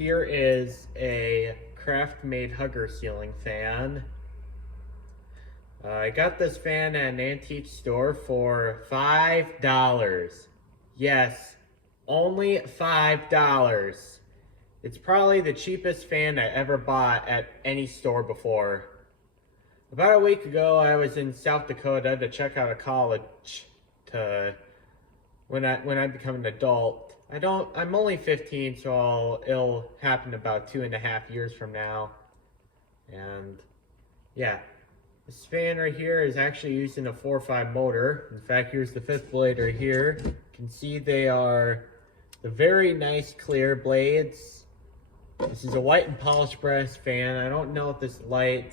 Here is a Craftmade hugger ceiling fan. I got this fan at an antique store for $5. Yes, only $5. It's probably the cheapest fan I ever bought at any store before. About a week ago, I was in South Dakota to check out a college to when I become an adult. I'm only 15, so it'll happen about 2.5 years from now. And yeah, this fan right here is actually using a 4.5 motor. In fact, here's the 5th blade right here. You can see they are the very nice clear blades. This is a white and polished brass fan. I don't know if this light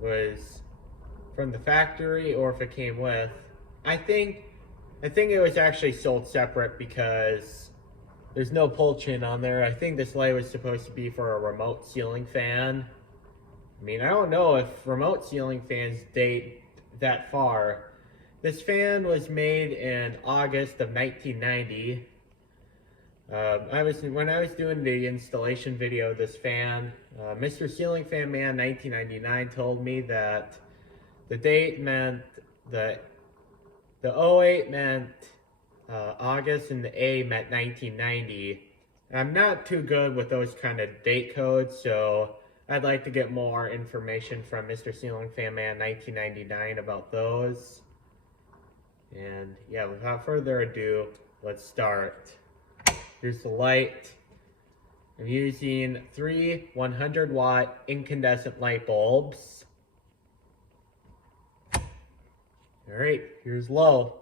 was from the factory or if it came with. I think it was actually sold separate because there's no pull chin on there. I think this light was supposed to be for a remote ceiling fan. I mean, I don't know if remote ceiling fans date that far. This fan was made in August of 1990. When I was doing the installation video of this fan, Mr. Ceiling Fan Man 1999 told me that the date meant the 08 meant August and the A meant 1990. And I'm not too good with those kind of date codes, so I'd like to get more information from Mr. Ceiling Fan Man 1999 about those. And yeah, without further ado, let's start. Here's the light. I'm using 3 100-watt incandescent light bulbs. All right, here's low.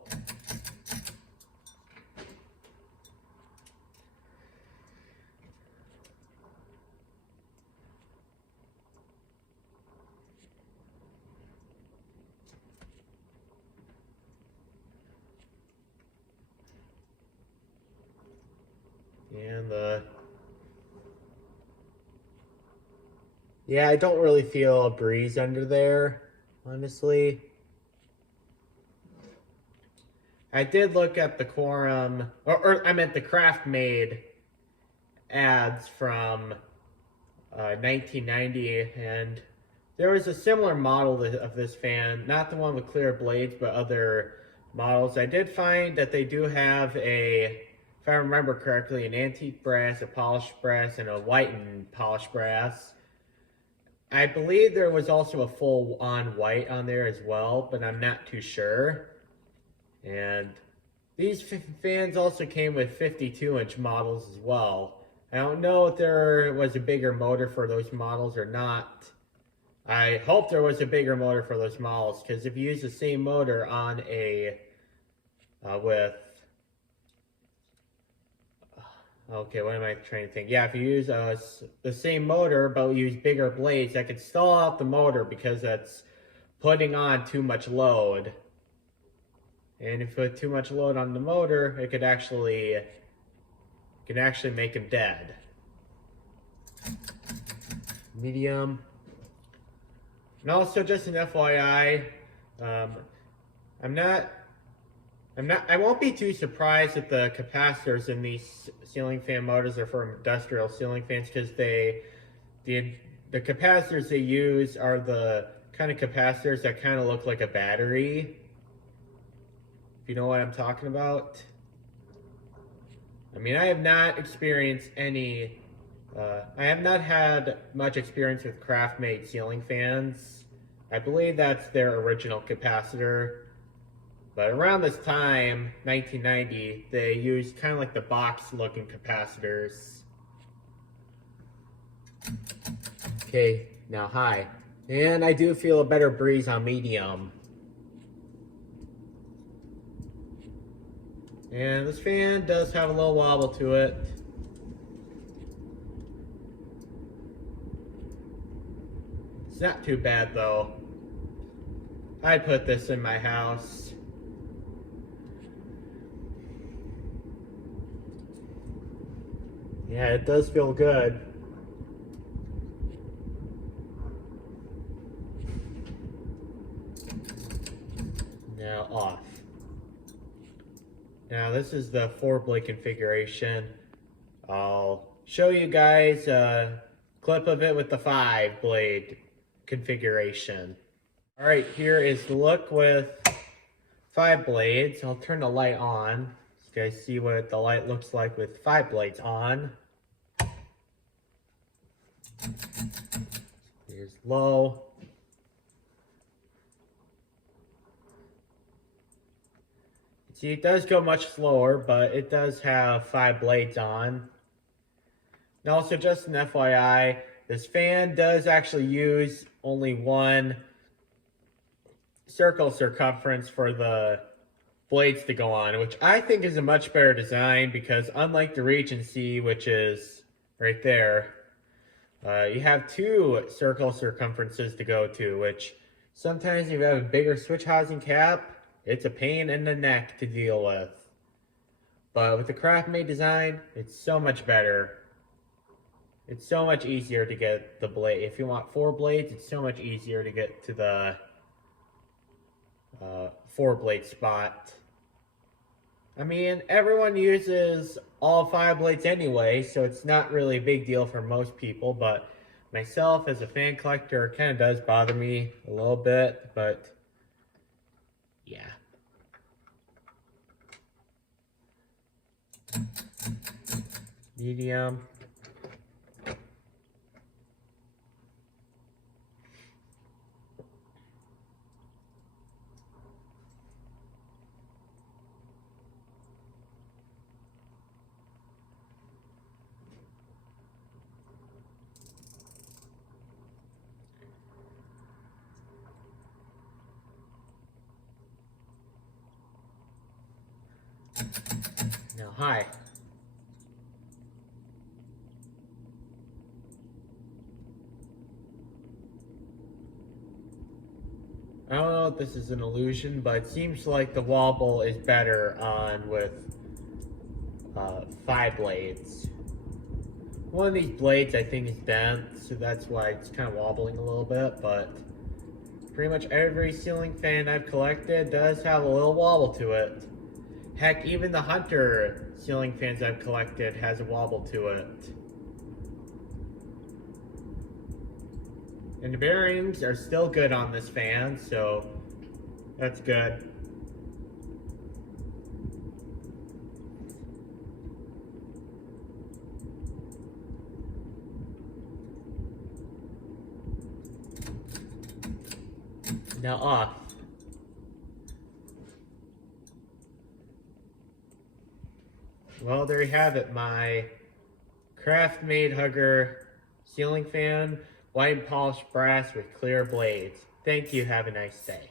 And yeah, I don't really feel a breeze under there, honestly. I did look at the Quorum, or I meant the Craftmade ads from 1990, and there was a similar model of this fan, not the one with clear blades, but other models. I did find that they do have a, if I remember correctly, an antique brass, a polished brass, and a white and polished brass. I believe there was also a full-on white on there as well, but I'm not too sure. And these fans also came with 52-inch models as well. I don't know if there was a bigger motor for those models or not. I hope there was a bigger motor for those models, because if you use the same motor on a, okay, what am I trying to think? Yeah, if you use the same motor, but use bigger blades, that could stall out the motor because that's putting on too much load. And if you put too much load on the motor, it could actually make him dead. Medium. And also, just an FYI, I won't be too surprised if the capacitors in these ceiling fan motors are for industrial ceiling fans, because the capacitors they use are the kind of capacitors that kind of look like a battery. If you know what I'm talking about. I mean, I have not experienced any, I have not had much experience with Craftmade ceiling fans. I believe that's their original capacitor. But around this time, 1990, they used kind of like the box-looking capacitors. Okay, now high. And I do feel a better breeze on medium. And this fan does have a little wobble to it. It's not too bad though. I'd put this in my house. Yeah, it does feel good. Now off. Now this is the 4-blade configuration. I'll show you guys a clip of it with the 5-blade configuration. All right, here is the look with 5 blades. I'll turn the light on so you guys see what the light looks like with 5 blades on. Here's low. See, it does go much slower, but it does have 5 blades on. And also, just an FYI, this fan does actually use only one circle circumference for the blades to go on, which I think is a much better design because unlike the Regency, which is right there, you have 2 circle circumferences to go to, which sometimes if you have a bigger switch housing cap, it's a pain in the neck to deal with. But with the Craftmade design, it's so much better. It's so much easier to get the blade. If you want 4 blades, it's so much easier to get to the 4-blade spot. I mean, everyone uses all 5 blades anyway, so it's not really a big deal for most people, but myself as a fan collector, it kind of does bother me a little bit, but yeah. Medium. Now, high. I don't know if this is an illusion, but it seems like the wobble is better on with 5 blades. One of these blades I think is bent, so that's why it's kind of wobbling a little bit, but pretty much every ceiling fan I've collected does have a little wobble to it. Heck, even the Hunter ceiling fans I've collected has a wobble to it. And the bearings are still good on this fan, so that's good. Now off. Well, there you have it, my Craftmade Hugger ceiling fan, white polished brass with clear blades. Thank you, have a nice day.